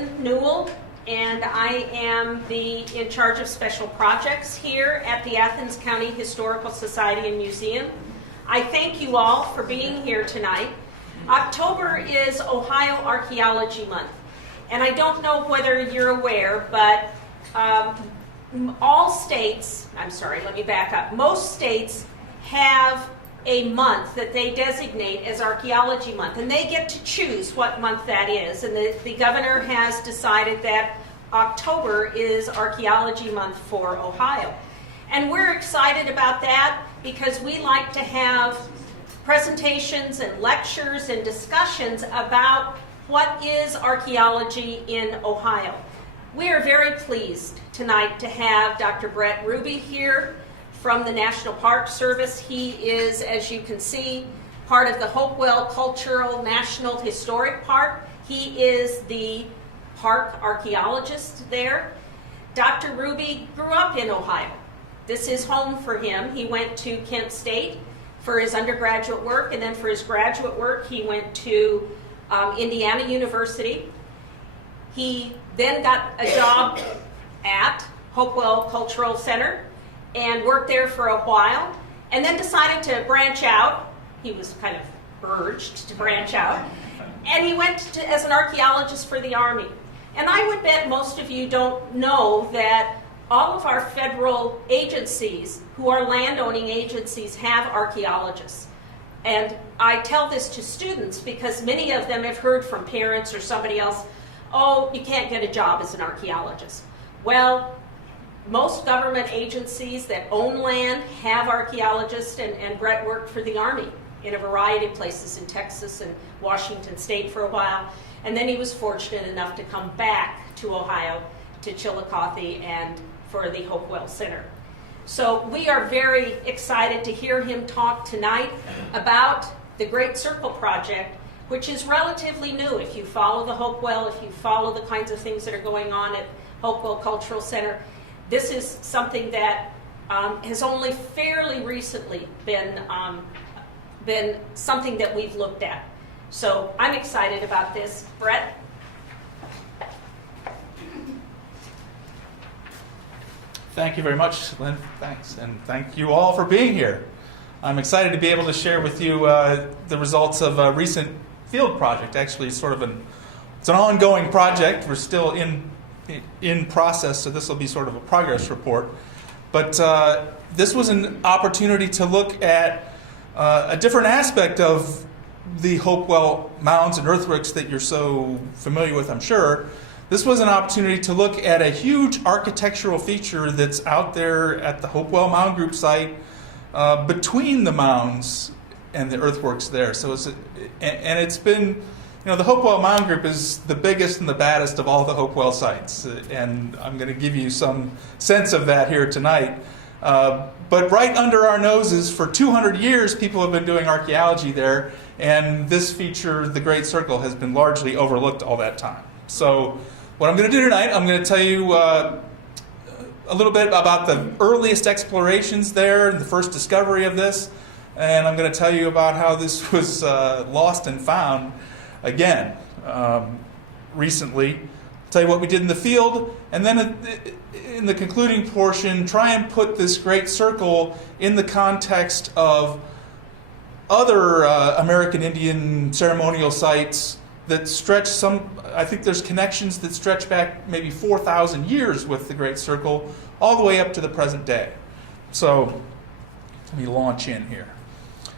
Lynn Newell, and I am in charge of special projects here at the Athens County Historical Society and Museum. I thank you all for being here tonight. October is Ohio Archaeology Month, and I don't know whether you're aware, but most states have a month that they designate as Archaeology Month, and they get to choose what month that is. And the governor has decided that October is Archaeology Month for Ohio. And we're excited about that because we like to have presentations and lectures and discussions about what is archaeology in Ohio. We are very pleased tonight to have Dr. Brett Ruby here from the National Park Service. He is, as you can see, part of the Hopewell Cultural National Historic Park. He is the park archaeologist there. Dr. Ruby grew up in Ohio. This is home for him. He went to Kent State for his undergraduate work, and then for his graduate work he went to Indiana University. He then got a job at Hopewell Cultural Center and worked there for a while, and then decided to branch out. He was kind of urged to branch out, and he went as an archaeologist for the Army. And I would bet most of you don't know that all of our federal agencies, who are landowning agencies, have archaeologists. And I tell this to students because many of them have heard from parents or somebody else, oh, you can't get a job as an archaeologist. Well, most government agencies that own land have archaeologists, and Brett worked for the Army in a variety of places in Texas and Washington State for a while. And then he was fortunate enough to come back to Ohio, to Chillicothe, and for the Hopewell Center. So we are very excited to hear him talk tonight about the Great Circle Project, which is relatively new. If you follow the Hopewell, if you follow the kinds of things that are going on at Hopewell Cultural Center, this is something that has only fairly recently been something that we've looked at. So I'm excited about this. Brett? Thank you very much, Lynn. Thanks. And thank you all for being here. I'm excited to be able to share with you the results of a recent field project. Actually, it's an ongoing project. We're still in process, so this will be sort of a progress report. But this was an opportunity to look at a different aspect of the Hopewell mounds and earthworks that you're so familiar with, I'm sure. This was an opportunity to look at a huge architectural feature that's out there at the Hopewell Mound Group site between the mounds and the earthworks there. So it's been, the Hopewell Mound Group is the biggest and the baddest of all the Hopewell sites, and I'm going to give you some sense of that here tonight. But right under our noses, for 200 years, people have been doing archaeology there, and this feature, the Great Circle, has been largely overlooked all that time. So what I'm going to do tonight, I'm going to tell you a little bit about the earliest explorations there and the first discovery of this, and I'm going to tell you about how this was lost and found again recently. I'll tell you what we did in the field, and then in the concluding portion, try and put this Great Circle in the context of other American Indian ceremonial sites that stretch I think there's connections that stretch back maybe 4,000 years with the Great Circle, all the way up to the present day. So let me launch in here.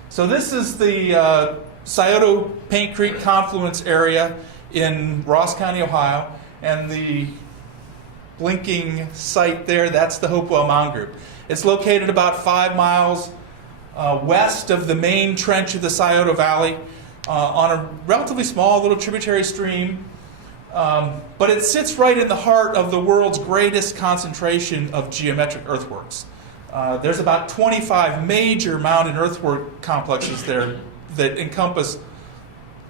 So this is the Scioto Paint Creek confluence area in Ross County, Ohio, and the blinking site there, that's the Hopewell Mound Group. It's located about 5 miles west of the main trench of the Scioto Valley on a relatively small little tributary stream, but it sits right in the heart of the world's greatest concentration of geometric earthworks. There's about 25 major mound and earthwork complexes there that encompass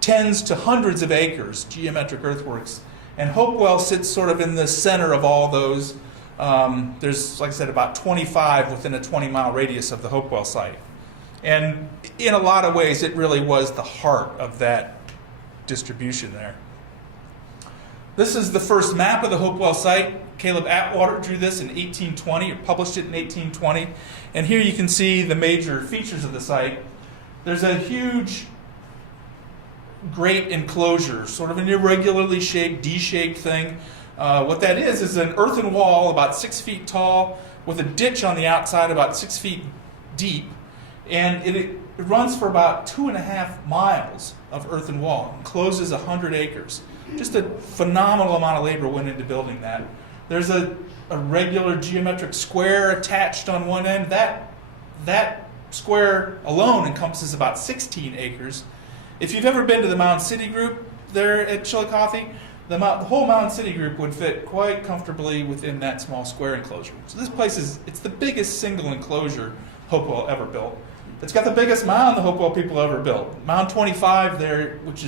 tens to hundreds of acres, geometric earthworks. And Hopewell sits sort of in the center of all those. There's, like I said, about 25 within a 20-mile radius of the Hopewell site. And in a lot of ways, it really was the heart of that distribution there. This is the first map of the Hopewell site. Caleb Atwater drew this in 1820, or published it in 1820. And here you can see the major features of the site. There's a huge grate enclosure, sort of an irregularly shaped, D-shaped thing. What that is an earthen wall about 6 feet tall with a ditch on the outside about 6 feet deep. And it runs for about 2.5 miles of earthen wall, encloses 100 acres. Just a phenomenal amount of labor went into building that. There's a regular geometric square attached on one end. That square alone encompasses about 16 acres. If you've ever been to the Mound City group there at Chillicothe, the whole Mound City group would fit quite comfortably within that small square enclosure. So this place it's the biggest single enclosure Hopewell ever built. It's got the biggest mound the Hopewell people ever built. Mound 25 there, which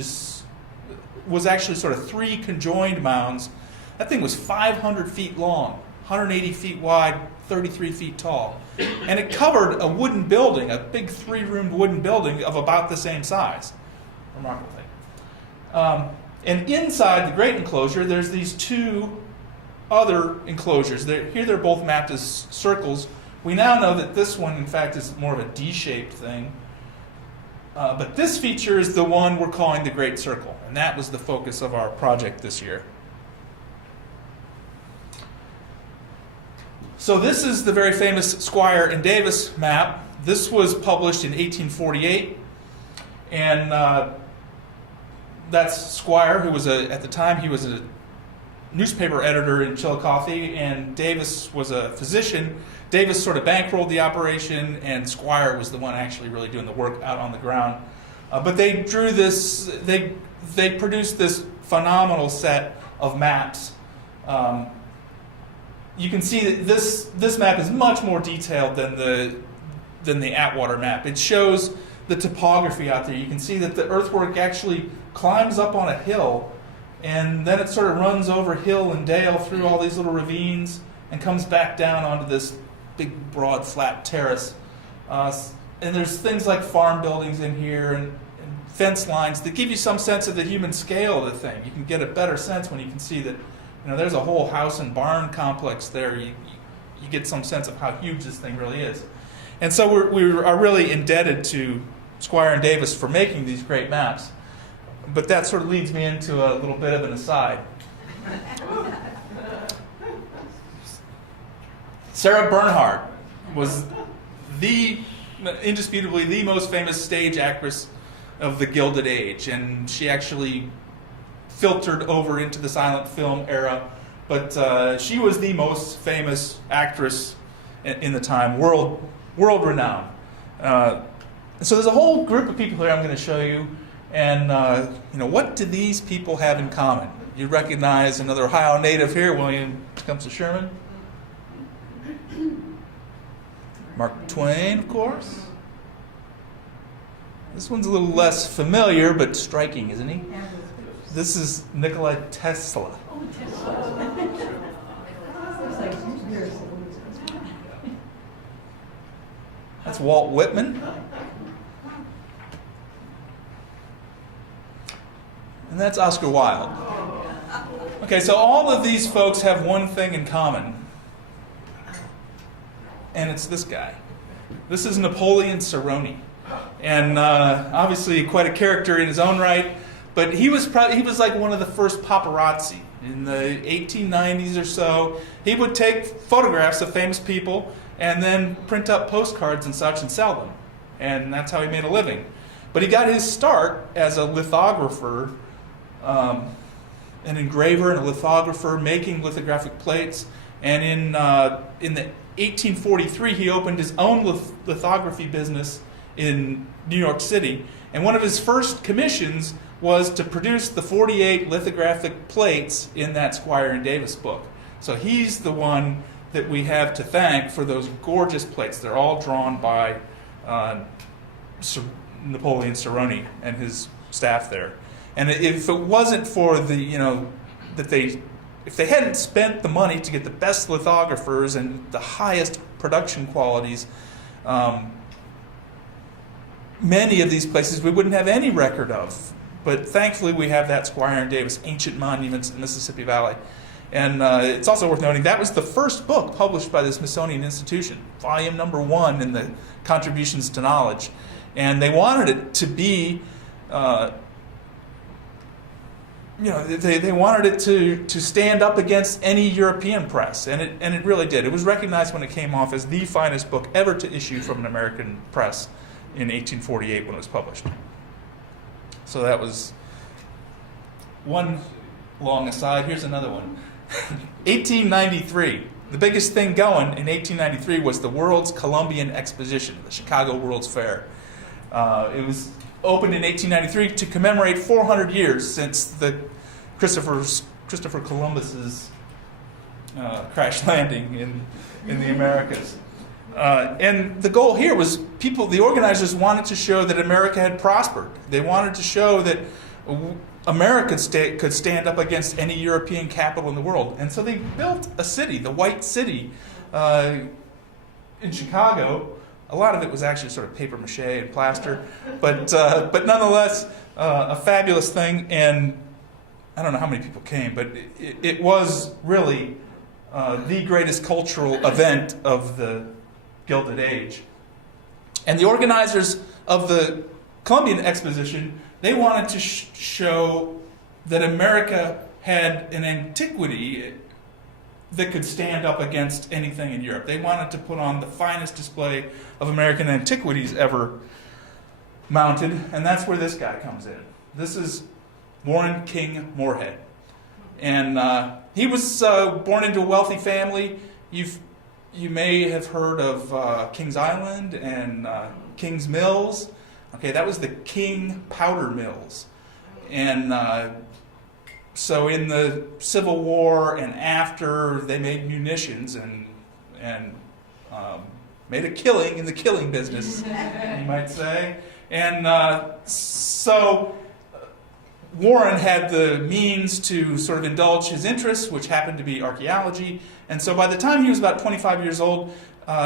was actually sort of 3 conjoined mounds. That thing was 500 feet long, 180 feet wide, 33 feet tall. And it covered a wooden building, a big 3-roomed wooden building of about the same size. Remarkable thing. And inside the great enclosure, there's these 2 other enclosures. Here they're both mapped as circles. We now know that this one, in fact, is more of a D-shaped thing. But this feature is the one we're calling the Great Circle, and that was the focus of our project this year. So this is the very famous Squire and Davis map. This was published in 1848, and that's Squire, who was at the time he was a newspaper editor in Chillicothe, and Davis was a physician. Davis sort of bankrolled the operation, and Squire was the one actually really doing the work out on the ground. But they drew this, they produced this phenomenal set of maps. You can see that this map is much more detailed than the Atwater map. It shows the topography out there. You can see that the earthwork actually climbs up on a hill, and then it sort of runs over hill and dale through all these little ravines and comes back down onto this big, broad, flat terrace. And there's things like farm buildings in here and fence lines that give you some sense of the human scale of the thing. You can get a better sense when you can see that, there's a whole house and barn complex there. You get some sense of how huge this thing really is. And so we are really indebted to Squire and Davis for making these great maps. But that sort of leads me into a little bit of an aside. Sarah Bernhardt was indisputably the most famous stage actress of the Gilded Age, and she actually filtered over into the silent film era, but she was the most famous actress in the time, world renowned. So there's a whole group of people here I'm going to show you, and what do these people have in common? You recognize another Ohio native here, William Tecumseh Sherman. Mark Twain, of course. This one's a little less familiar, but striking, isn't he? This is Nikola Tesla. That's Walt Whitman. And that's Oscar Wilde. Okay, so all of these folks have one thing in common. And it's this guy. This is Napoleon Cerrone. And obviously quite a character in his own right. But he was like one of the first paparazzi in the 1890s or so. He would take photographs of famous people and then print up postcards and such and sell them. And that's how he made a living. But he got his start as a lithographer, an engraver and a lithographer, making lithographic plates. And in the 1843, he opened his own lithography business in New York City. And one of his first commissions was to produce the 48 lithographic plates in that Squire and Davis book. So he's the one that we have to thank for those gorgeous plates. They're all drawn by Napoleon Cerrone and his staff there. And if it wasn't for if they hadn't spent the money to get the best lithographers and the highest production qualities, many of these places we wouldn't have any record of But thankfully, we have that Squire and Davis, Ancient Monuments in the Mississippi Valley. And it's also worth noting that was the first book published by the Smithsonian Institution, volume number 1 in the Contributions to Knowledge. And they wanted it to be, they wanted it to stand up against any European press, and it really did. It was recognized when it came off as the finest book ever to issue from an American press in 1848 when it was published. So that was one long aside. Here's another one. 1893. The biggest thing going in 1893 was the World's Columbian Exposition, the Chicago World's Fair. It was opened in 1893 to commemorate 400 years since the Christopher Columbus's crash landing in the Americas. And the goal here was the organizers wanted to show that America had prospered. They wanted to show that America could stand up against any European capital in the world. And so they built a city, the White City, in Chicago. A lot of it was actually sort of paper mache and plaster, but nonetheless, a fabulous thing. And I don't know how many people came, but it was really the greatest cultural event of the Gilded Age. And the organizers of the Columbian Exposition, they wanted to show that America had an antiquity that could stand up against anything in Europe. They wanted to put on the finest display of American antiquities ever mounted, and that's where this guy comes in. This is Warren King Moorhead. And he was born into a wealthy family. You may have heard of Kings Island and King's Mills. Okay, that was the King Powder Mills. And so in the Civil War and after, they made munitions and made a killing in the killing business, you might say. And so Warren had the means to sort of indulge his interests, which happened to be archaeology. And so by the time he was about 25 years old,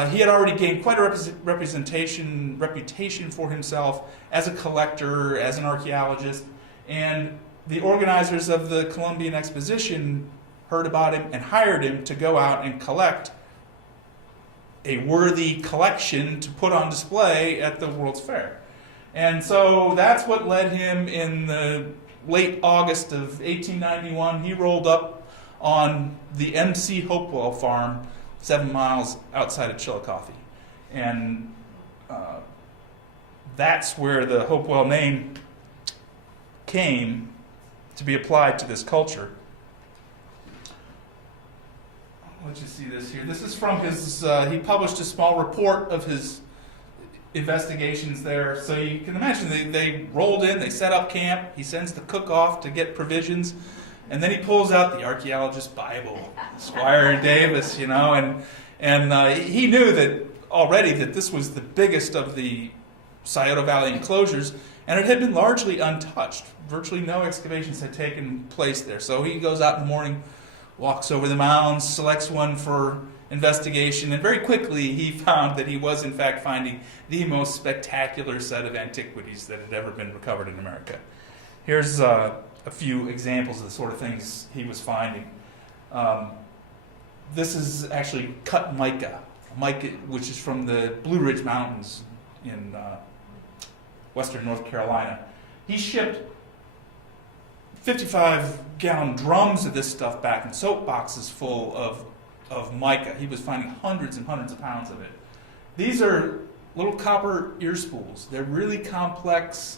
he had already gained quite a reputation for himself as a collector, as an archaeologist. And the organizers of the Columbian Exposition heard about him and hired him to go out and collect a worthy collection to put on display at the World's Fair. And so that's what led him in the late August of 1891. He rolled up on the M.C. Hopewell farm 7 miles outside of Chillicothe. And that's where the Hopewell name came to be applied to this culture. I'll let you see this here. This is from his, he published a small report of his investigations there. So you can imagine they rolled in, they set up camp, he sends the cook off to get provisions, and then he pulls out the archaeologist's Bible, Squire and Davis, and he knew that already that this was the biggest of the Scioto Valley enclosures, and it had been largely untouched. Virtually no excavations had taken place there. So he goes out in the morning, walks over the mounds, selects one for investigation, and very quickly he found that he was in fact finding the most spectacular set of antiquities that had ever been recovered in America. Here's a few examples of the sort of things he was finding. This is actually cut mica, which is from the Blue Ridge Mountains in western North Carolina. He shipped 55-gallon drums of this stuff back in soap boxes full of mica. He was finding hundreds and hundreds of pounds of it. These are little copper ear spools. They're really complex.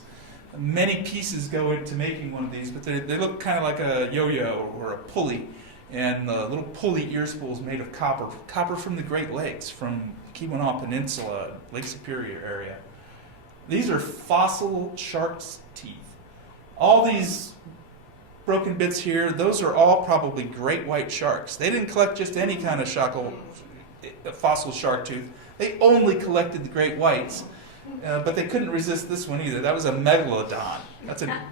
Many pieces go into making one of these, but they look kind of like a yo-yo or a pulley. And little pulley ear spools made of copper from the Great Lakes, from Keweenaw Peninsula, Lake Superior area. These are fossil shark's teeth. All these broken bits here, those are all probably great white sharks. They didn't collect just any kind of fossil shark tooth. They only collected the great whites, but they couldn't resist this one either. That was a megalodon.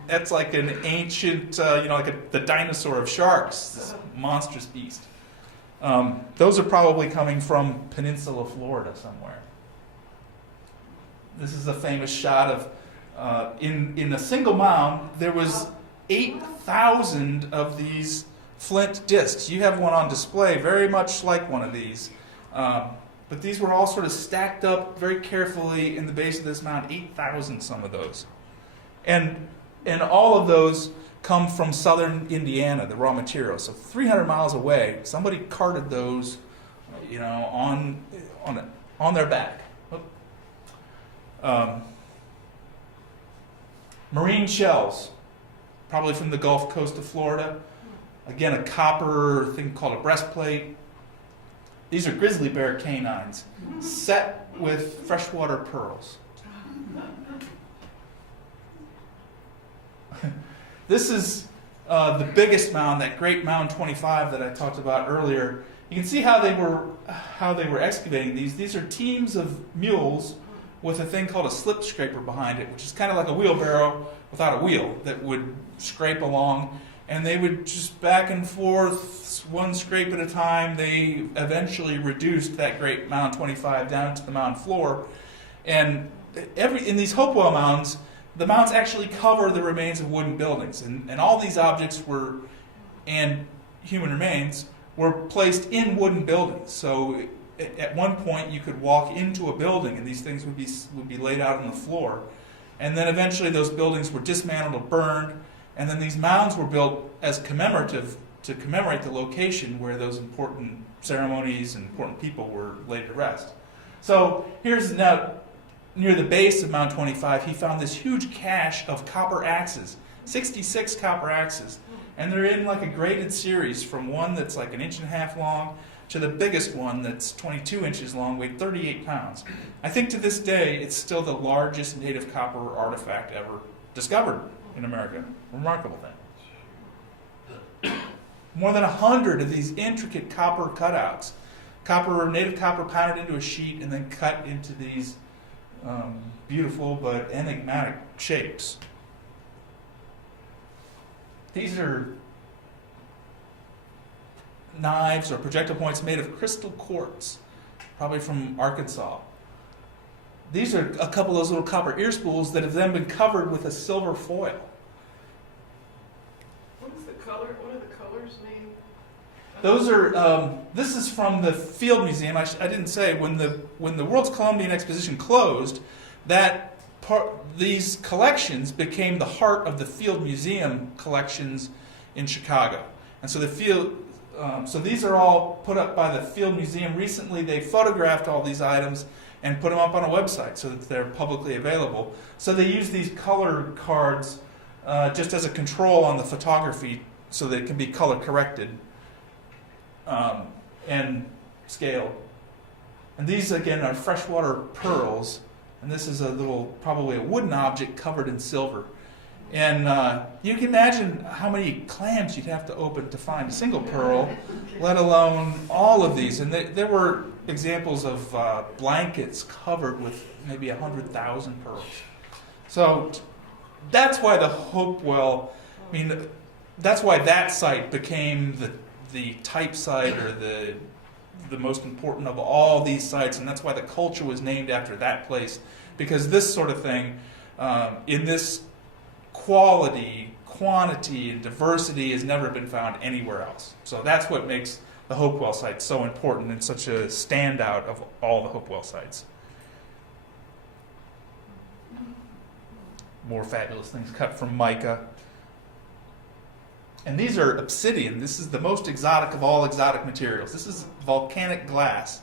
That's like an ancient, the dinosaur of sharks, this monstrous beast. Those are probably coming from Peninsula, Florida somewhere. This is a famous shot in a single mound, there was 8,000 of these flint discs. You have one on display, very much like one of these. But these were all sort of stacked up very carefully in the base of this mound, 8,000 some of those. And all of those come from southern Indiana, the raw materials. So 300 miles away, somebody carted those, on their back. Marine shells, probably from the Gulf Coast of Florida. Again, a copper thing called a breastplate. These are grizzly bear canines set with freshwater pearls. This is the biggest mound, that great Mound 25 that I talked about earlier. You can see how they were excavating these. These are teams of mules with a thing called a slip scraper behind it, which is kind of like a wheelbarrow without a wheel that would scrape along. And they would just back and forth, one scrape at a time. They eventually reduced that great Mound 25 down to the mound floor. And in these Hopewell mounds, the mounds actually cover the remains of wooden buildings. And all these objects and human remains, were placed in wooden buildings. So at one point you could walk into a building and these things would be laid out on the floor. And then eventually those buildings were dismantled or burned. And then these mounds were built as commemorative to commemorate the location where those important ceremonies and important people were laid to rest. So here's now near the base of Mound 25, he found this huge cache of copper axes, 66 copper axes. And they're in like a graded series from one that's like 1.5 inches long to the biggest one that's 22 inches long, weighed 38 pounds. I think to this day, it's still the largest native copper artifact ever discovered in America. Remarkable thing. More than 100 of these intricate copper cutouts. Native copper pounded into a sheet and then cut into these beautiful but enigmatic shapes. These are knives or projectile points made of crystal quartz, probably from Arkansas. These are a couple of those little copper ear spools that have then been covered with a silver foil. What is the color? What are the colors named? Those are. This is from the Field Museum. I didn't say when the World's Columbian Exposition closed, these collections became the heart of the Field Museum collections in Chicago. And so so these are all put up by the Field Museum. Recently, they photographed all these items and put them up on a website so that they're publicly available. So they use these color cards just as a control on the photography so that it can be color corrected and scaled. And these, again, are freshwater pearls. And this is probably a wooden object covered in silver. And you can imagine how many clams you'd have to open to find a single pearl, let alone all of these. And there were examples of blankets covered with maybe 100,000 pearls. So that's why the Hopewell, that's why that site became the type site or the most important of all these sites, and that's why the culture was named after that place, because this sort of thing, in this quality, quantity, and diversity has never been found anywhere else. So that's what makes the Hopewell site so important and such a standout of all the Hopewell sites. More fabulous things cut from mica. And these are obsidian. This is the most exotic of all exotic materials. This is volcanic glass.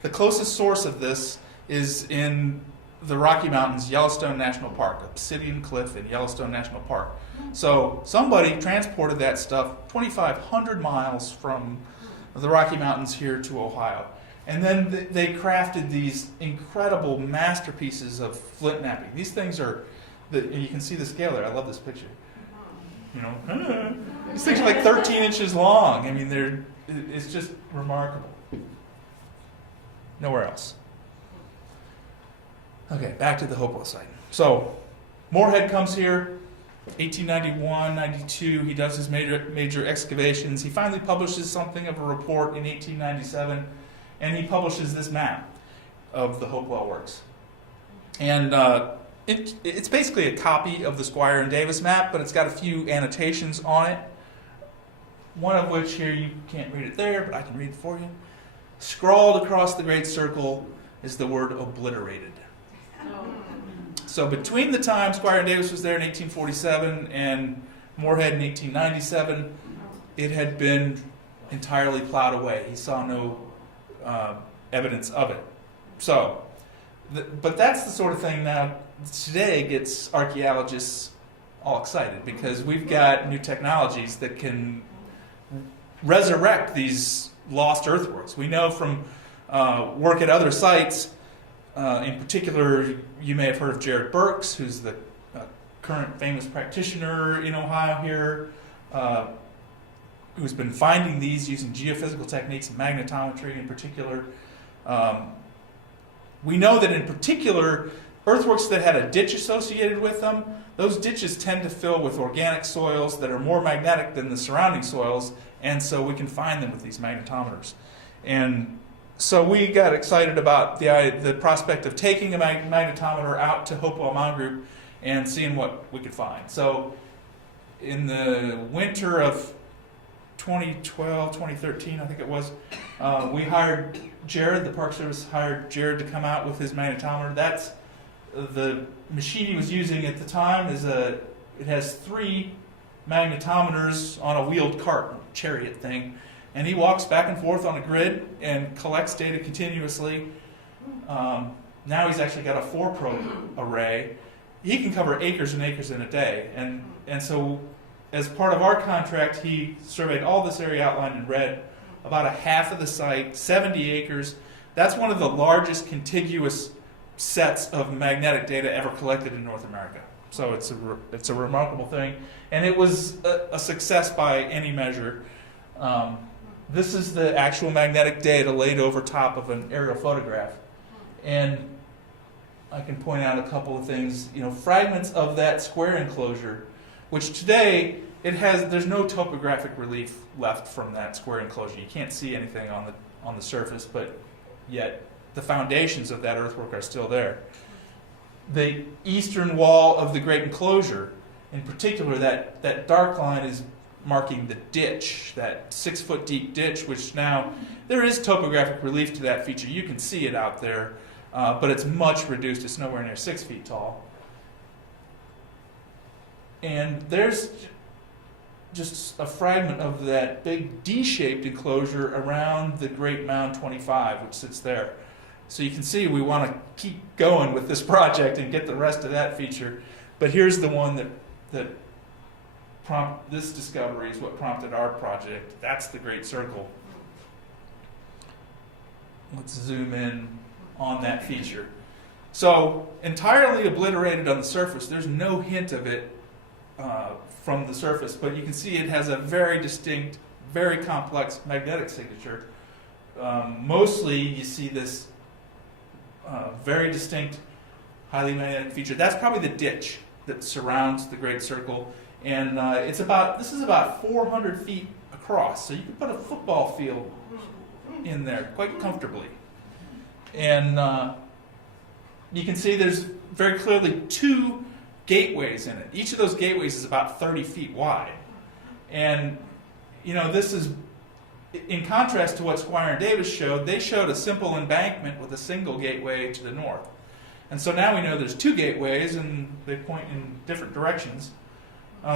The closest source of this is in the Rocky Mountains, Yellowstone National Park, Obsidian Cliff in Yellowstone National Park. So somebody transported that stuff 2,500 miles from the Rocky Mountains here to Ohio. And then they crafted these incredible masterpieces of flint knapping. These things are, you can see the scale there. I love this picture. These things are like 13 inches long. It's just remarkable. Nowhere else. Okay, back to the Hopewell site. So, Moorhead comes here, 1891, 92. He does his major excavations. He finally publishes something of a report in 1897, and he publishes this map of the Hopewell works. And It's basically a copy of the Squire and Davis map, but it's got a few annotations on it. One of which here, you can't read it there, but I can read it for you. Scrawled across the Great Circle is the word obliterated. So between the time Squire and Davis was there in 1847 and Moorhead in 1897, it had been entirely plowed away. He saw no evidence of it. So, but that's the sort of thing now today gets archaeologists all excited, because we've got new technologies that can resurrect these lost earthworks. We know from work at other sites, in particular, you may have heard of Jared Burks, who's the current famous practitioner in Ohio here, who's been finding these using geophysical techniques and magnetometry in particular. We know that in particular, earthworks that had a ditch associated with them, those ditches tend to fill with organic soils that are more magnetic than the surrounding soils, and so we can find them with these magnetometers. And so we got excited about the prospect of taking a magnetometer out to Hopewell Mound Group and seeing what we could find. So in the winter of 2012, 2013, I think it was, we hired Jared, the Park Service hired Jared to come out with his magnetometer. That's the machine he was using at the time. It has 3 magnetometers on a wheeled cart, chariot thing, and he walks back and forth on a grid and collects data continuously. Now he's actually got a 4-probe array. He can cover acres and acres in a day, and so as part of our contract, he surveyed all this area outlined in red, about a half of the site, 70 acres. That's one of the largest contiguous sets of magnetic data ever collected in North America. So it's a remarkable thing, and it was a success by any measure. This is the actual magnetic data laid over top of an aerial photograph, and I can point out a couple of things. Fragments of that square enclosure, which today there's no topographic relief left from that square enclosure. You can't see anything on the surface, but yet the foundations of that earthwork are still there. The eastern wall of the great enclosure, in particular, that dark line is marking the ditch, that 6-foot deep ditch, which now there is topographic relief to that feature. You can see it out there, but it's much reduced. It's nowhere near 6 feet tall. And there's just a fragment of that big D-shaped enclosure around the Great Mound 25, which sits there. So you can see we want to keep going with this project and get the rest of that feature. But here's the one that this discovery is what prompted our project. That's the Great Circle. Let's zoom in on that feature. So entirely obliterated on the surface. There's no hint of it from the surface, but you can see it has a very distinct, very complex magnetic signature. Mostly you see this very distinct, highly magnetic feature. That's probably the ditch that surrounds the Great Circle, and this is about 400 feet across, so you can put a football field in there quite comfortably. And you can see there's very clearly 2 gateways in it. Each of those gateways is about 30 feet wide. And, this is, in contrast to what Squire and Davis showed, they showed a simple embankment with a single gateway to the north. And so now we know there's 2 gateways, and they point in different directions.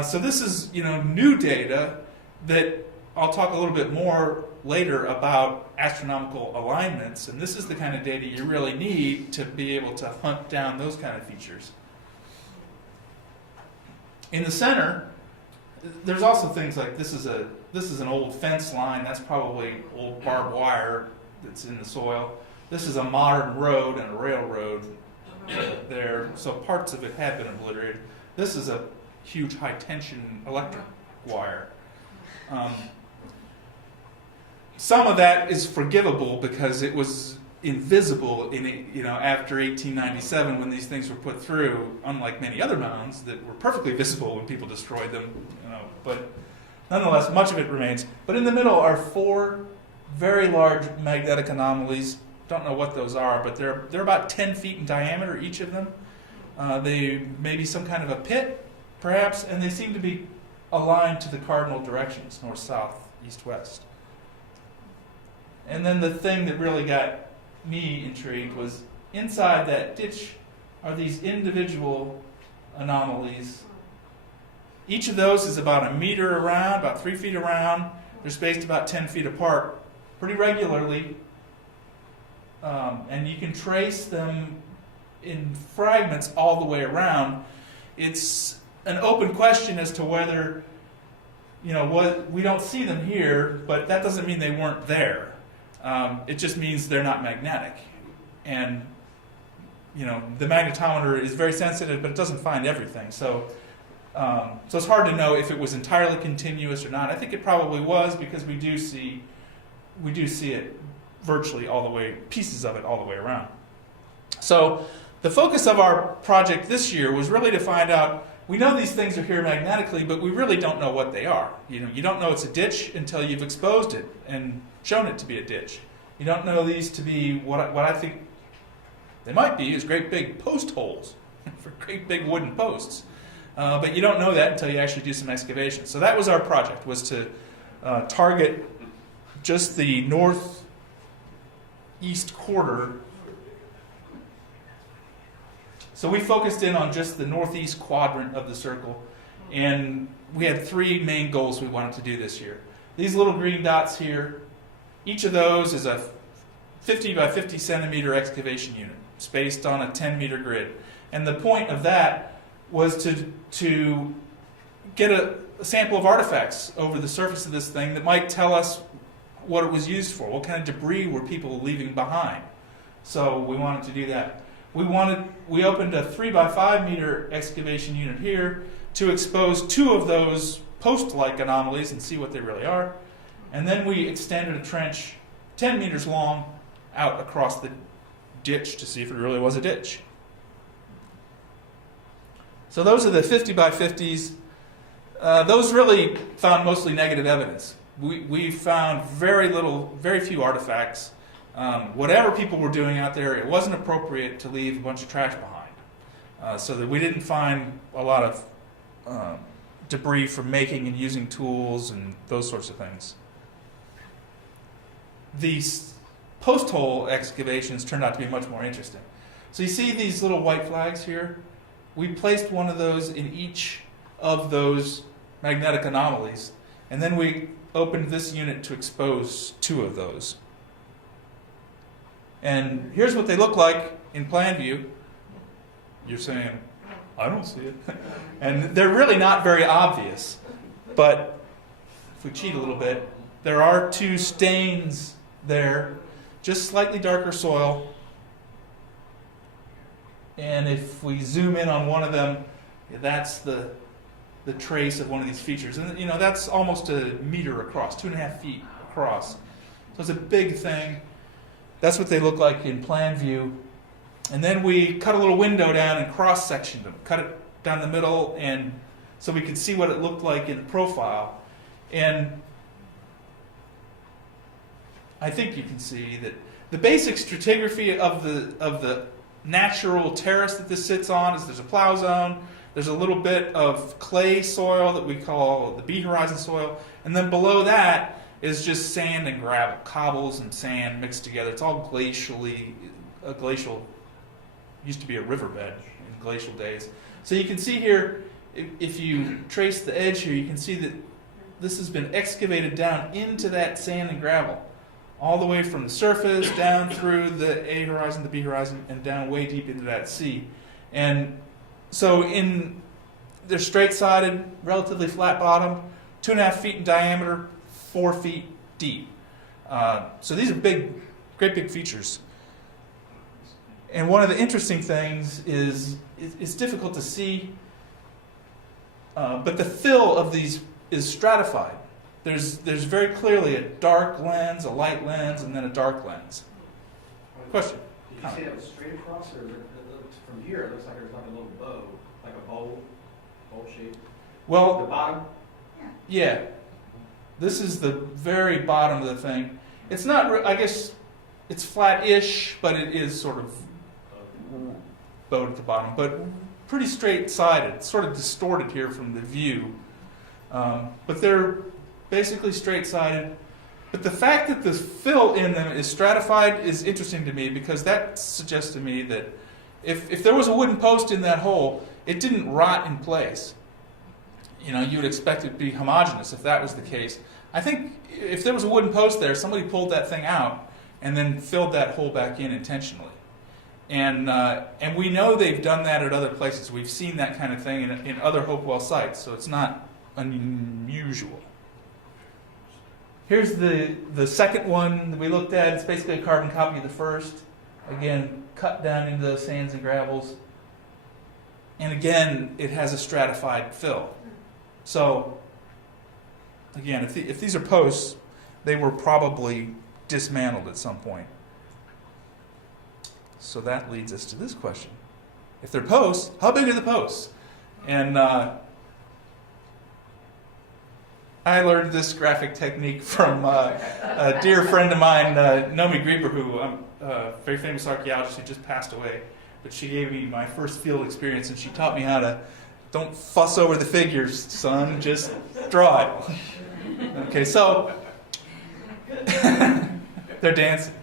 So this is, new data that I'll talk a little bit more later about astronomical alignments, and this is the kind of data you really need to be able to hunt down those kind of features. In the center, there's also things like this is an old fence line. That's probably old barbed wire that's in the soil. This is a modern road and a railroad there, so parts of it have been obliterated. This is a huge high-tension electric wire. Some of that is forgivable because it was invisible after 1897 when these things were put through, unlike many other mounds that were perfectly visible when people destroyed them. But nonetheless, much of it remains. But in the middle are 4 very large magnetic anomalies. Don't know what those are, but they're about 10 feet in diameter, each of them. They may be some kind of a pit, perhaps, and they seem to be aligned to the cardinal directions, north, south, east, west. And then the thing that really got me intrigued was inside that ditch are these individual anomalies. Each of those is about a meter around, about 3 feet around. They're spaced about 10 feet apart pretty regularly. And you can trace them in fragments all the way around. It's an open question as to whether, we don't see them here, but that doesn't mean they weren't there. It just means they're not magnetic. And, the magnetometer is very sensitive, but it doesn't find everything. So it's hard to know if it was entirely continuous or not. I think it probably was, because we do see it virtually all the way, pieces of it all the way around. So the focus of our project this year was really to find out, we know these things are here magnetically, but we really don't know what they are. You don't know it's a ditch until you've exposed it and shown it to be a ditch. You don't know these to be what I think they might be, is great big post holes for great big wooden posts. But you don't know that until you actually do some excavation. So that was our project, was to target just the northeast quarter. So we focused in on just the northeast quadrant of the circle, and we had 3 main goals we wanted to do this year. These little green dots here, each of those is a 50 by 50 centimeter excavation unit, spaced on a 10-meter grid. And the point of that was to get a sample of artifacts over the surface of this thing that might tell us what it was used for, what kind of debris were people leaving behind. So we wanted to do that. We opened a 3 by 5 meter excavation unit here to expose 2 of those post-like anomalies and see what they really are. And then we extended a trench 10 meters long out across the ditch to see if it really was a ditch. So those are the 50 by 50s. Those really found mostly negative evidence. We found very few artifacts. Whatever people were doing out there, it wasn't appropriate to leave a bunch of trash behind. So that we didn't find a lot of debris from making and using tools and those sorts of things. These post-hole excavations turned out to be much more interesting. So you see these little white flags here? We placed one of those in each of those magnetic anomalies, and then we opened this unit to expose 2 of those. And here's what they look like in plan view. You're saying, I don't see it. And they're really not very obvious. But if we cheat a little bit, there are 2 stains there, just slightly darker soil. And if we zoom in on one of them, that's the trace of one of these features. And that's almost a meter across, 2.5 feet across. So it's a big thing. That's what they look like in plan view. And then we cut a little window down and cross-sectioned them, cut it down the middle, and so we could see what it looked like in profile. And I think you can see that the basic stratigraphy of the natural terrace that this sits on is there's a plow zone, there's a little bit of clay soil that we call the B horizon soil, and then below that is just sand and gravel, cobbles and sand mixed together. It's all glacial, used to be a riverbed in glacial days. So you can see here, if you trace the edge here, you can see that this has been excavated down into that sand and gravel, all the way from the surface down through the A horizon, the B horizon, and down way deep into that sea. And so they're straight-sided, relatively flat bottom, 2.5 feet in diameter, 4 feet deep. So these are great big features. And one of the interesting things is it's difficult to see, but the fill of these is stratified. There's very clearly a dark lens, a light lens, and then a dark lens. Question? Did you say that was straight across, or it looks from here? It looks like there's like a little bow, like a bowl shape. Well, The bottom. yeah. This is the very bottom of the thing. It's not, I guess, it's flat-ish, but it is sort of bowed at the bottom. But pretty straight-sided, sort of distorted here from the view. But they're basically straight-sided. But the fact that the fill in them is stratified is interesting to me, because that suggests to me that if there was a wooden post in that hole, it didn't rot in place. You know, you would expect it to be homogeneous if that was the case. I think if there was a wooden post there, somebody pulled that thing out and then filled that hole back in intentionally. And we know they've done that at other places. We've seen that kind of thing in other Hopewell sites, so it's not unusual. Here's the second one that we looked at. It's basically a carbon copy of the first. Again, cut down into those sands and gravels. And again, it has a stratified fill. So, again, if these are posts, they were probably dismantled at some point. So that leads us to this question. If they're posts, how big are the posts? And I learned this graphic technique from a dear friend of mine, Nomi Grieber, who a very famous archaeologist who just passed away. But she gave me my first field experience, and she taught me how to, don't fuss over the figures, son, just draw it. Okay, so they're dancing.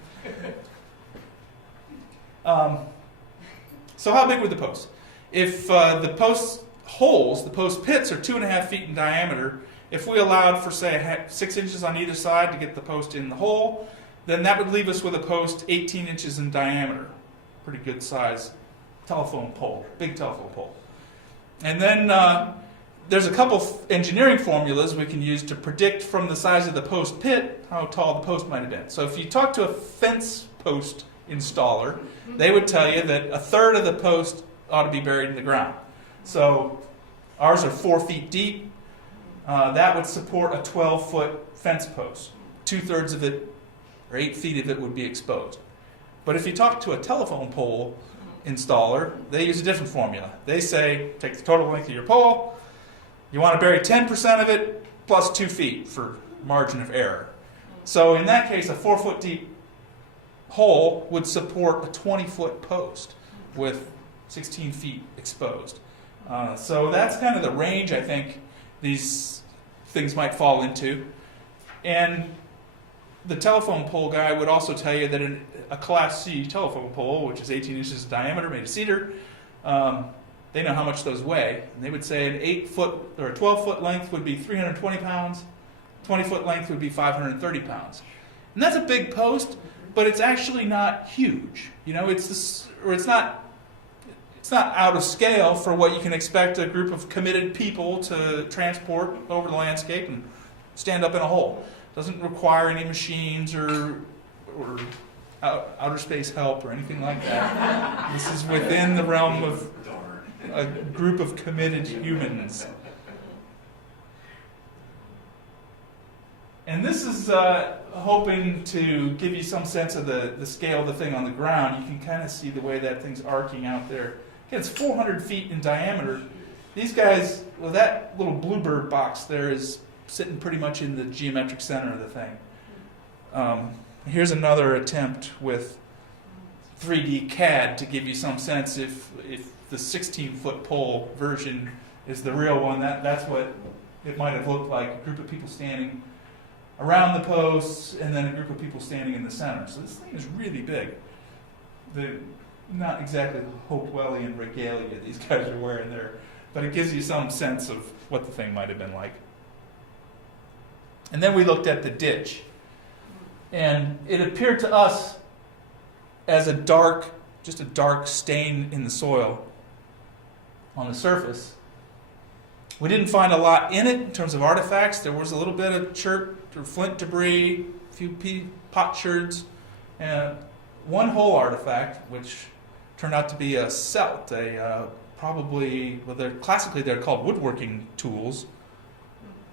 So how big were the posts? If the post holes, the post pits, are 2.5 feet in diameter, if we allowed for, say, 6 inches on either side to get the post in the hole, then that would leave us with a post 18 inches in diameter. Pretty good size telephone pole, big telephone pole. And then there's a couple engineering formulas we can use to predict from the size of the post pit how tall the post might have been. So if you talk to a fence post installer, they would tell you that 1/3 of the post ought to be buried in the ground. So ours are 4 feet deep. That would support a 12-foot fence post. 2/3 of it, or 8 feet of it, would be exposed. But if you talk to a telephone pole installer, they use a different formula. They say, take the total length of your pole, you want to bury 10% of it plus 2 feet for margin of error. So in that case, a 4-foot deep hole would support a 20-foot post with 16 feet exposed. So that's kind of the range I think these things might fall into. And the telephone pole guy would also tell you that in a Class C telephone pole, which is 18 inches in diameter, made of cedar, they know how much those weigh. And they would say an 8-foot or a 12-foot length would be 320 pounds, 20-foot length would be 530 pounds. And that's a big post, but it's actually not huge. You know, it's not out of scale for what you can expect a group of committed people to transport over the landscape and stand up in a hole. Doesn't require any machines or outer space help or anything like that. This is within the realm of a group of committed humans. And this is hoping to give you some sense of the scale of the thing on the ground. You can kind of see the way that thing's arcing out there. Again, it's 400 feet in diameter. These guys, well, that little bluebird box there is sitting pretty much in the geometric center of the thing. Here's another attempt with 3D CAD to give you some sense if the 16-foot pole version is the real one. That's what it might have looked like, a group of people standing around the posts and then a group of people standing in the center. So this thing is really big. Not exactly Hopewellian regalia these guys are wearing there, but it gives you some sense of what the thing might have been like. And then we looked at the ditch. And it appeared to us as just a dark stain in the soil on the surface. We didn't find a lot in it in terms of artifacts. There was a little bit of chert or flint debris, a few potsherds, and one whole artifact, which turned out to be a celt, classically they're called woodworking tools.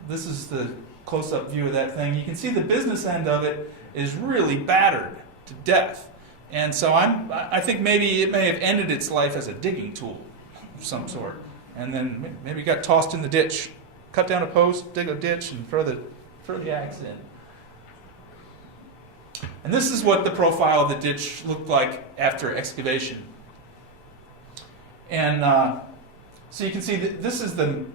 This is the close-up view of that thing. You can see the business end of it is really battered to death. And so I think maybe it may have ended its life as a digging tool of some sort. And then maybe got tossed in the ditch. Cut down a post, dig a ditch, and throw the axe in. And this is what the profile of the ditch looked like after excavation. And So you can see that this is the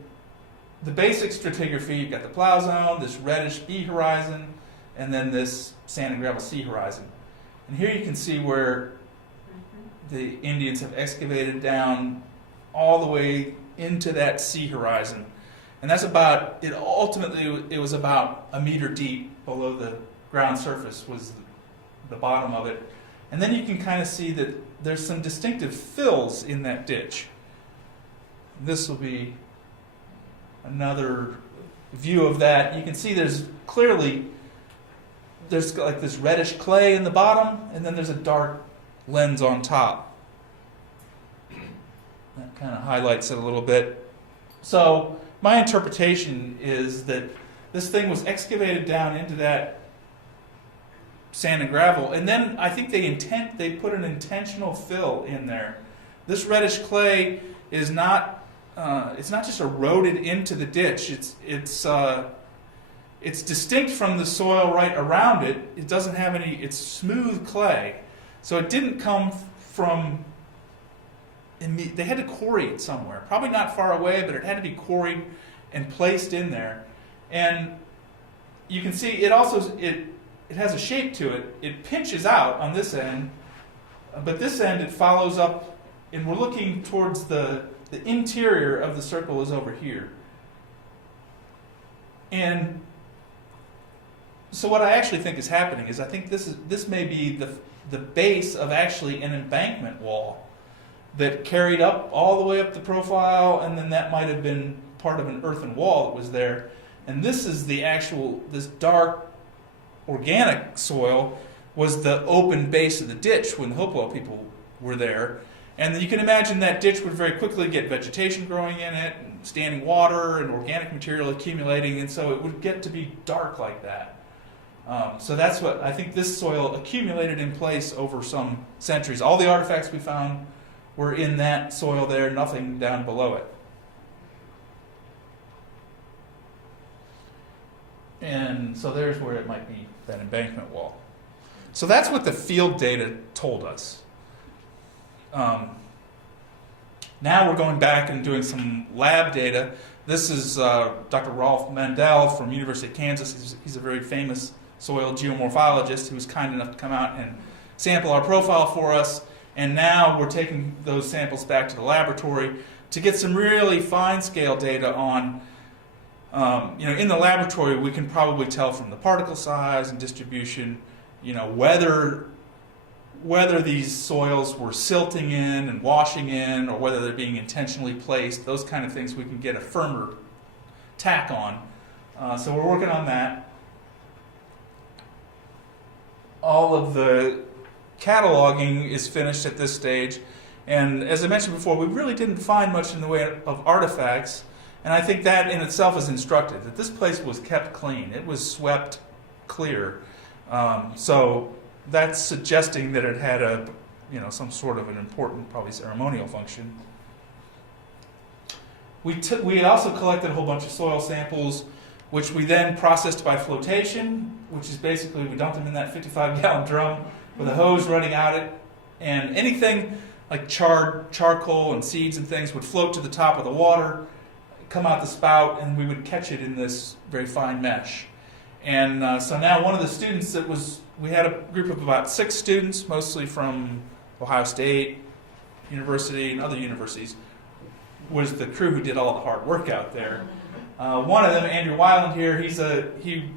basic stratigraphy. You've got the plow zone, this reddish B horizon, and then this sand and gravel C horizon. And here you can see where the Indians have excavated down all the way into that C horizon. And that's about, ultimately it was about a meter deep below the ground surface was the bottom of it. And then you can kind of see that there's some distinctive fills in that ditch. This will be another view of that. You can see there's like this reddish clay in the bottom, and then there's a dark lens on top. That kind of highlights it a little bit. So my interpretation is that this thing was excavated down into that sand and gravel, and then I think they put an intentional fill in there. This reddish clay is not it's not just eroded into the ditch. It's distinct from the soil right around it. It doesn't have any. It's smooth clay, so it didn't come from. They had to quarry it somewhere, probably not far away, but it had to be quarried and placed in there. And you can see it also it has a shape to it. It pinches out on this end, but this end it follows up, and we're looking towards the interior of the circle is over here. And so what I actually think is happening is I think this may be the base of actually an embankment wall that carried up all the way up the profile, and then that might have been part of an earthen wall that was there. And this is this dark organic soil was the open base of the ditch when the Hopewell people were there. And you can imagine that ditch would very quickly get vegetation growing in it, and standing water and organic material accumulating, and so it would get to be dark like that. So that's what I think this soil accumulated in place over some centuries. All the artifacts we found were in that soil there, nothing down below it. And so there's where it might be, that embankment wall. So that's what the field data told us. Now we're going back and doing some lab data. This is Dr. Rolf Mandel from University of Kansas. He's a very famous soil geomorphologist who was kind enough to come out and sample our profile for us. And now we're taking those samples back to the laboratory to get some really fine-scale data on, in the laboratory we can probably tell from the particle size and distribution, whether these soils were silting in and washing in, or whether they're being intentionally placed. Those kind of things we can get a firmer tack on. So we're working on that. All of the cataloging is finished at this stage, and as I mentioned before, we really didn't find much in the way of artifacts, and I think that in itself is instructive, that this place was kept clean. It was swept clear. So that's suggesting that it had some sort of an important, probably ceremonial function. We also collected a whole bunch of soil samples, which we then processed by flotation, which is basically we dumped them in that 55-gallon drum with a hose running out it, and anything like charcoal and seeds and things would float to the top of the water, come out the spout, and we would catch it in this very fine mesh. And so now one of the students we had a group of about 6 students, mostly from Ohio State University and other universities, was the crew who did all the hard work out there. One of them, Andrew Weiland here, he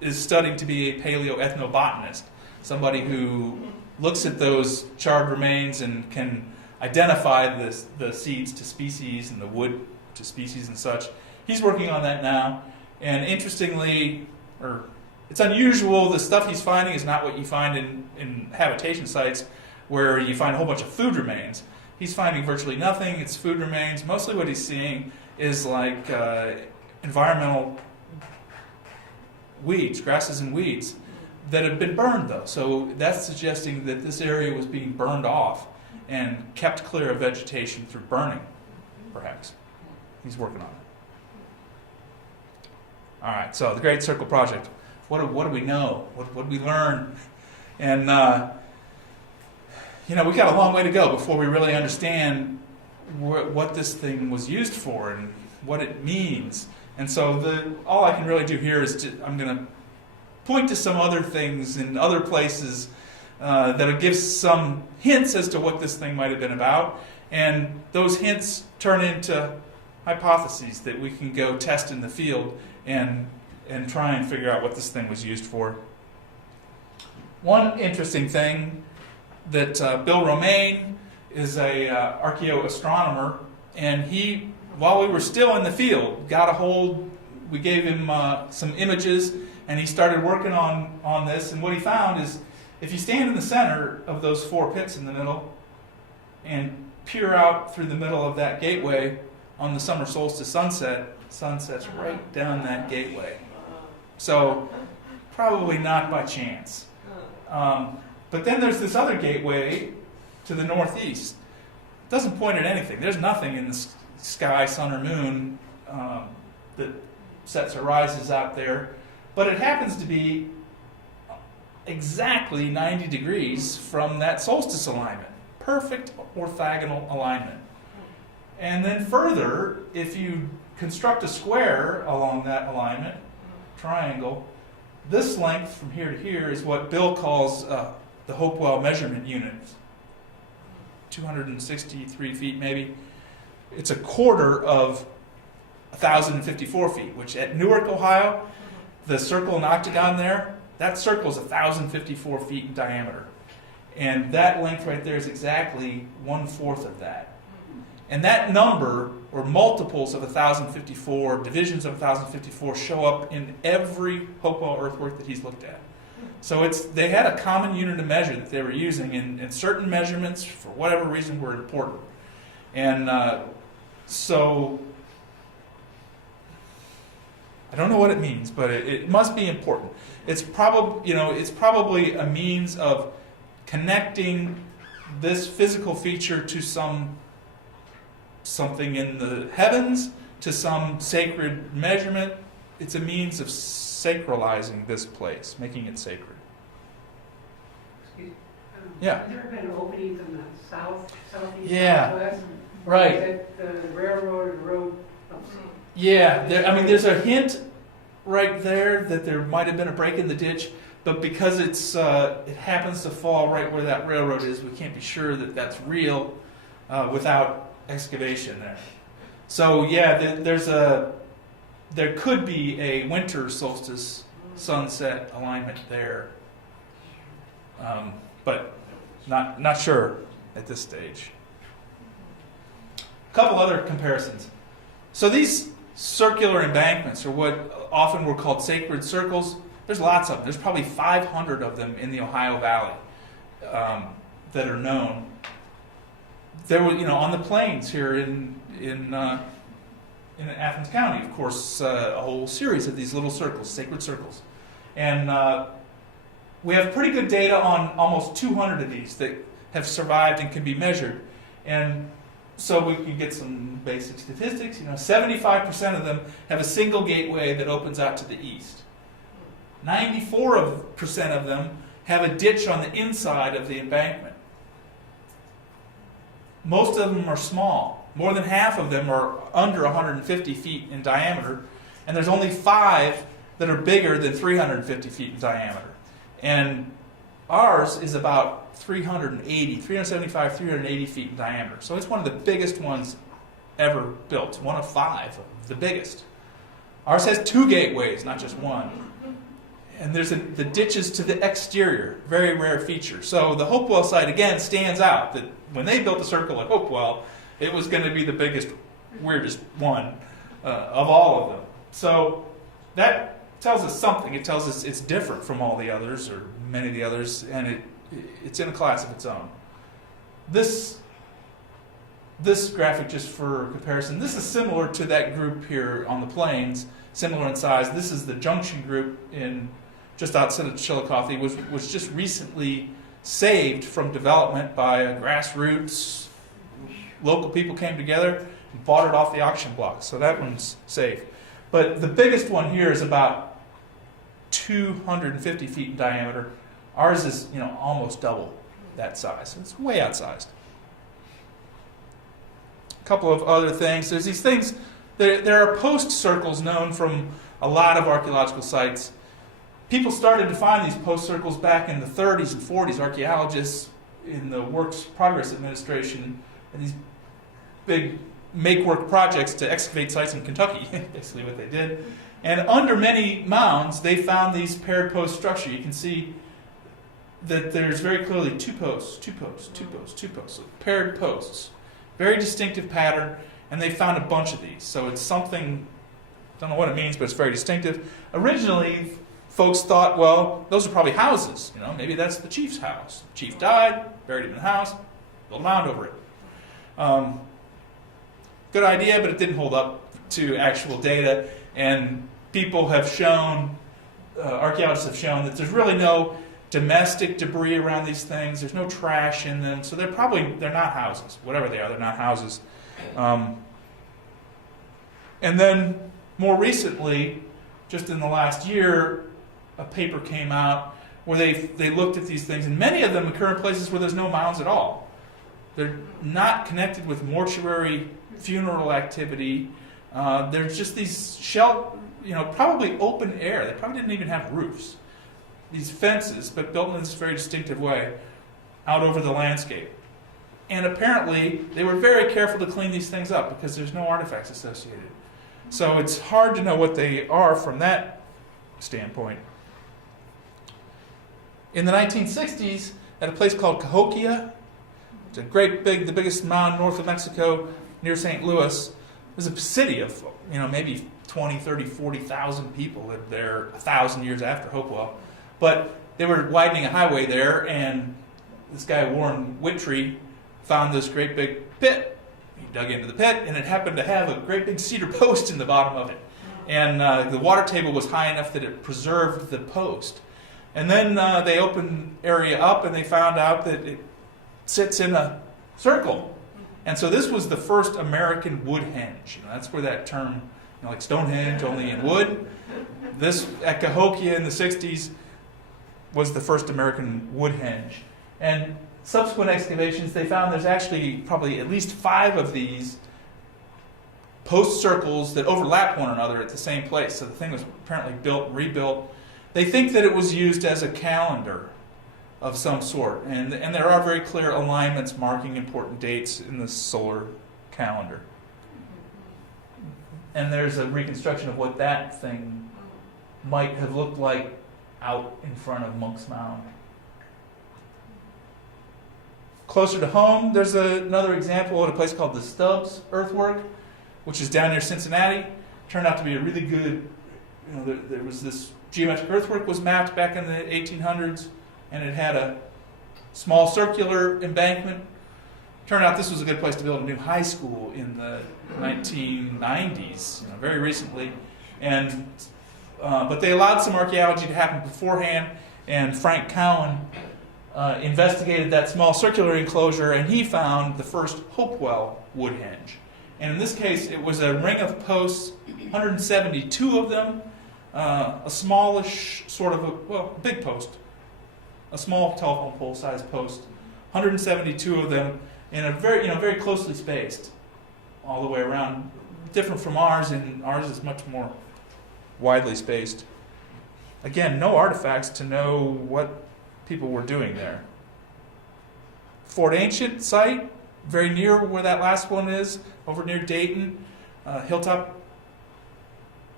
is studying to be a paleoethnobotanist, somebody who looks at those charred remains and can identify the seeds to species and the wood to species and such. He's working on that now, and interestingly, it's unusual, the stuff he's finding is not what you find in habitation sites where you find a whole bunch of food remains. He's finding virtually nothing, it's food remains. Mostly what he's seeing is like environmental weeds, grasses and weeds, that have been burned though. So that's suggesting that this area was being burned off and kept clear of vegetation through burning, perhaps. He's working on it. All right, so the Great Circle Project. What do we know? What did we learn? And, we got a long way to go before we really understand what this thing was used for and what it means. And so all I can really do here is I'm going to point to some other things in other places that'll give some hints as to what this thing might have been about. And those hints turn into hypotheses that we can go test in the field and try and figure out what this thing was used for. One interesting thing that Bill Romaine is a archaeoastronomer, and he, while we were still in the field, got a hold, we gave him some images, and he started working on this, and what he found is if you stand in the center of those 4 pits in the middle and peer out through the middle of that gateway on the summer solstice sunset's right down that gateway. So probably not by chance. But then there's this other gateway to the northeast. It doesn't point at anything. There's nothing in the sky, sun or moon that sets or rises out there. But it happens to be exactly 90 degrees from that solstice alignment. Perfect orthogonal alignment. And then further, if you construct a square along that alignment, triangle, this length from here to here is what Bill calls the Hopewell measurement unit. 263 feet maybe. It's a quarter of 1,054 feet, which at Newark, Ohio, the circle and octagon there, that circle is 1,054 feet in diameter. And that length right there is exactly 1/4 of that. And that number, or multiples of 1,054, divisions of 1,054, show up in every Hopewell earthwork that he's looked at. So they had a common unit of measure that they were using, and certain measurements, for whatever reason, were important. And so I don't know what it means, but it must be important. It's probably a means of connecting this physical feature to something in the heavens, to some sacred measurement. It's a means of sacralizing this place, making it sacred. Excuse me. Yeah. Has there been openings in the southeast, Yeah. southwest? Right. Is it the railroad or road? Yeah, there's a hint right there that there might have been a break in the ditch, but because it happens to fall right where that railroad is, we can't be sure that that's real without excavation there. So yeah, there could be a winter solstice sunset alignment there, but not sure at this stage. A couple other comparisons. So these circular embankments are what often were called sacred circles. There's lots of them. There's probably 500 of them in the Ohio Valley that are known. There were, on the plains here in Athens County, of course, a whole series of these little circles, sacred circles, and we have pretty good data on almost 200 of these that have survived and can be measured, and so we can get some basic statistics. 75% of them have a single gateway that opens out to the east. 94% of them have a ditch on the inside of the embankment. Most of them are small. More than half of them are under 150 feet in diameter, and there's only 5 that are bigger than 350 feet in diameter. And ours is about 375, 380 feet in diameter. So it's one of the biggest ones ever built, one of 5, the biggest. Ours has 2 gateways, not just one. And there's the ditches to the exterior, very rare feature. So the Hopewell site, again, stands out that when they built the circle at Hopewell, it was going to be the biggest, weirdest one of all of them. So that tells us something. It tells us it's different from all the others, or many of the others, and it's in a class of its own. This graphic, just for comparison, this is similar to that group here on the plains, similar in size. This is the Junction group just outside of Chillicothe, was just recently saved from development by a grassroots. Local people came together and bought it off the auction block, so that one's safe. But the biggest one here is about 250 feet in diameter. Ours is, almost double that size. So it's way outsized. A couple of other things. There's these things, there are post circles known from a lot of archaeological sites. People started to find these post circles back in the 30s and 40s. Archaeologists in the Works Progress Administration had these big make-work projects to excavate sites in Kentucky, basically what they did. And under many mounds, they found these paired post structure. You can see that there's very clearly two posts, so paired posts. Very distinctive pattern, and they found a bunch of these. So it's something, don't know what it means, but it's very distinctive. Originally, folks thought, well, those are probably houses. You know, maybe that's the chief's house. The chief died, buried him in the house, built a mound over it. Good idea, but it didn't hold up to actual data. And people have shown, archaeologists have shown that there's really no domestic debris around these things. There's no trash in them, so they're not houses. Whatever they are, they're not houses. And then more recently, just in the last year, a paper came out where they looked at these things, and many of them occur in places where there's no mounds at all. They're not connected with mortuary funeral activity. There's just these probably open air. They probably didn't even have roofs. These fences, but built in this very distinctive way, out over the landscape. And apparently, they were very careful to clean these things up because there's no artifacts associated. So it's hard to know what they are from that standpoint. In the 1960s, at a place called Cahokia, it's a the biggest mound north of Mexico, near St. Louis. There's a city of, maybe 20, 30, 40,000 people lived there 1,000 years after Hopewell. But they were widening a highway there, and this guy, Warren Whittree, found this great big pit. He dug into the pit, and it happened to have a great big cedar post in the bottom of it. And the water table was high enough that it preserved the post. And then they opened area up, and they found out that it sits in a circle. And so this was the first American wood henge. That's where that term, like Stonehenge, only in wood. This, at Cahokia in the 60s, was the first American wood henge. And subsequent excavations, they found there's actually probably at least 5 of these post circles that overlap one another at the same place. So the thing was apparently built and rebuilt. They think that it was used as a calendar of some sort. And there are very clear alignments marking important dates in the solar calendar. And there's a reconstruction of what that thing might have looked like out in front of Monk's Mound. Closer to home, there's another example at a place called the Stubbs earthwork, which is down near Cincinnati. Turned out to be a really good, there was this geometric earthwork was mapped back in the 1800s, and it had a small circular embankment. Turned out this was a good place to build a new high school in the 1990s, very recently. And but they allowed some archaeology to happen beforehand, and Frank Cowan investigated that small circular enclosure, and he found the first Hopewell wood henge. And in this case, it was a ring of posts, 172 of them, a smallish sort of a big post, a small telephone pole sized post, 172 of them, and a very closely spaced all the way around. Different from ours, and ours is much more widely spaced. Again, no artifacts to know what people were doing there. Fort Ancient site, very near where that last one is, over near Dayton, Hilltop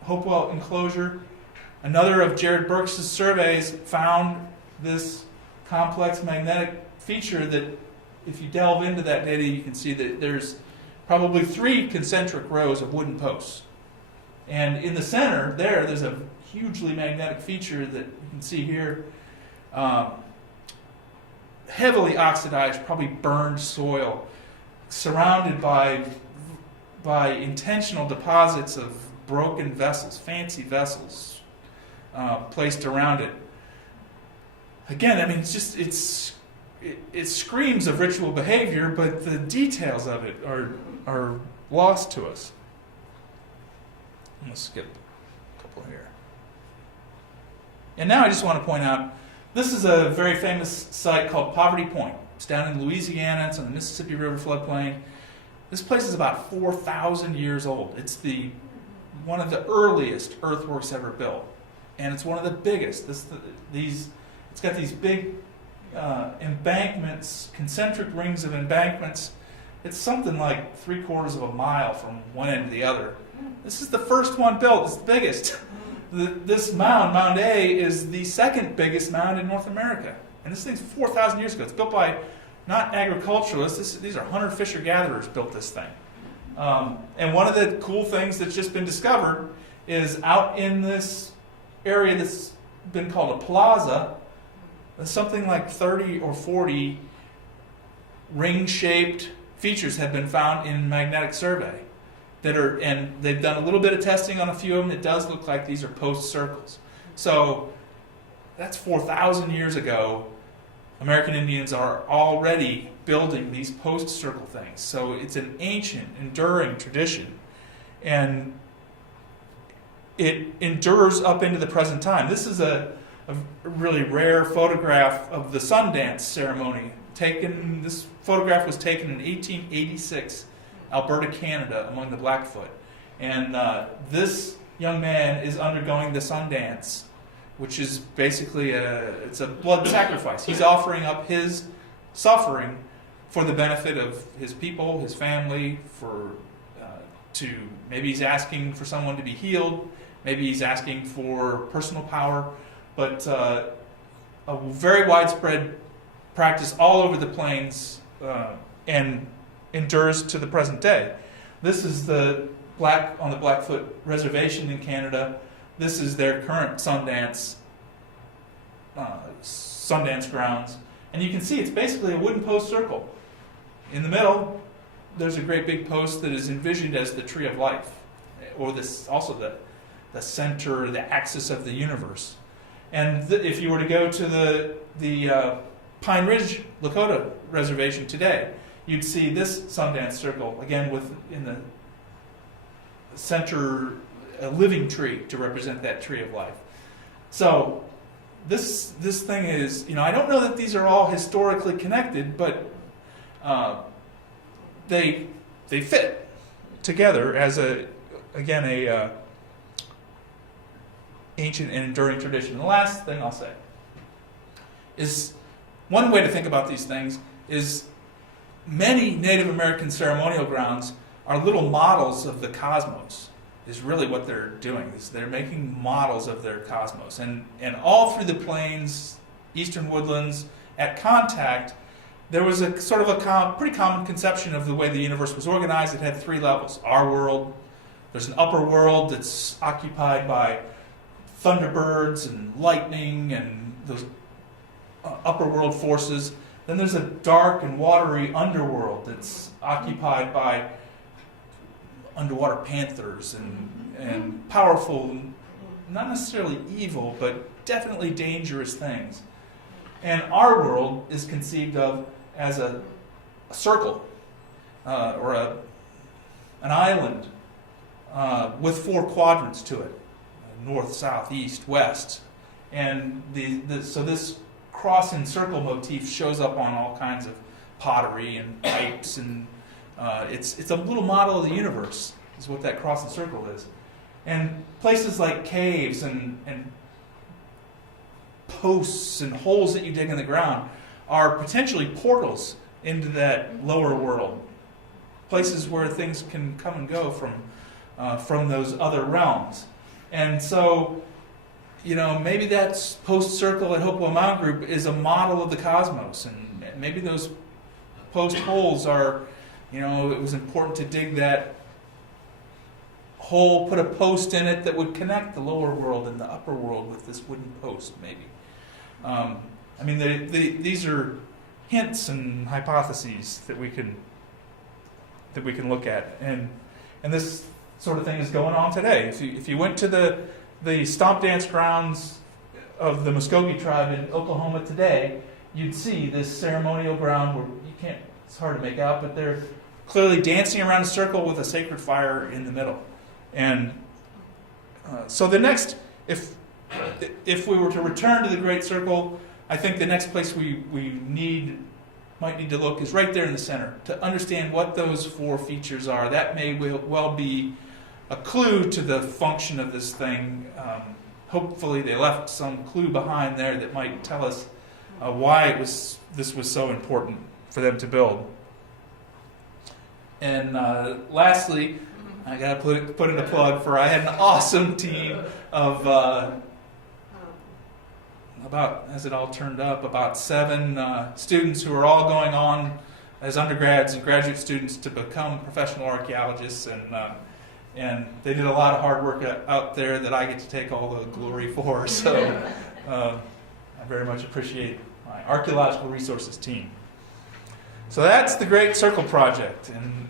Hopewell enclosure. Another of Jared Burks' surveys found this complex magnetic feature that, if you delve into that data, you can see that there's probably 3 concentric rows of wooden posts. And in the center there's a hugely magnetic feature that you can see here. Heavily oxidized, probably burned soil, surrounded by intentional deposits of broken vessels, fancy vessels, placed around it. Again, it screams of ritual behavior, but the details of it are lost to us. I'm going to skip a couple here. And now I just want to point out, this is a very famous site called Poverty Point. It's down in Louisiana. It's on the Mississippi River floodplain. This place is about 4,000 years old. It's one of the earliest earthworks ever built, and it's one of the biggest. It's got these big embankments, concentric rings of embankments. It's something like 3/4 of a mile from one end to the other. This is the first one built. It's the biggest. This mound, Mound A, is the second biggest mound in North America. And this thing's 4,000 years ago. It's built by not agriculturalists. These are hunter, fisher, gatherers built this thing. And one of the cool things that's just been discovered is out in this area that's been called a plaza, something like 30 or 40 ring-shaped features have been found in magnetic survey and they've done a little bit of testing on a few of them. It does look like these are post circles. So that's 4,000 years ago. American Indians are already building these post circle things. So it's an ancient, enduring tradition, and it endures up into the present time. This is a really rare photograph of the Sundance ceremony. This photograph was taken in 1886, Alberta, Canada, among the Blackfoot. And this young man is undergoing the Sundance, which is basically it's a blood sacrifice. He's offering up his suffering for the benefit of his people, his family, maybe he's asking for someone to be healed, maybe he's asking for personal power, but a very widespread practice all over the plains and endures to the present day. This is on the Blackfoot Reservation in Canada. This is their current Sundance grounds. And you can see it's basically a wooden post circle. In the middle, there's a great big post that is envisioned as the tree of life, or also the center, the axis of the universe. And if you were to go to the Pine Ridge Lakota Reservation today, you'd see this Sundance circle, again in the center a living tree to represent that tree of life. So this thing is, I don't know that these are all historically connected, but they fit together as a ancient and enduring tradition. The last thing I'll say is one way to think about these things is many Native American ceremonial grounds are little models of the cosmos, is really what they're doing. They're making models of their cosmos. And all through the plains, eastern woodlands, at contact, there was a sort of a pretty common conception of the way the universe was organized. It had 3 levels. Our world, there's an upper world that's occupied by thunderbirds and lightning and those upper world forces. Then there's a dark and watery underworld that's occupied by underwater panthers and powerful, not necessarily evil, but definitely dangerous things. And our world is conceived of as a circle or an island with 4 quadrants to it: north, south, east, west. And so this cross and circle motif shows up on all kinds of pottery and pipes, and it's a little model of the universe, is what that cross and circle is. And places like caves and posts and holes that you dig in the ground are potentially portals into that lower world, places where things can come and go from those other realms. And so, maybe that post circle at Hopewell Mound Group is a model of the cosmos, and maybe those post holes are, it was important to dig that hole, put a post in it that would connect the lower world and the upper world with this wooden post, maybe. These are hints and hypotheses that we can look at, and this sort of thing is going on today. If you went to the stomp dance grounds of the Muskogee tribe in Oklahoma today, you'd see this ceremonial ground where it's hard to make out, but they're clearly dancing around a circle with a sacred fire in the middle. And so the next, if we were to return to the Great Circle, I think the next place we need might need to look is right there in the center to understand what those 4 features are. That may well be a clue to the function of this thing. Hopefully they left some clue behind there that might tell us why this was so important for them to build. And lastly, I got to put in a plug for I had an awesome team of about, as it all turned up, about 7 students who are all going on as undergrads and graduate students to become professional archaeologists, and they did a lot of hard work out there that I get to take all the glory for. So I very much appreciate my archaeological resources team. So that's the Great Circle Project, and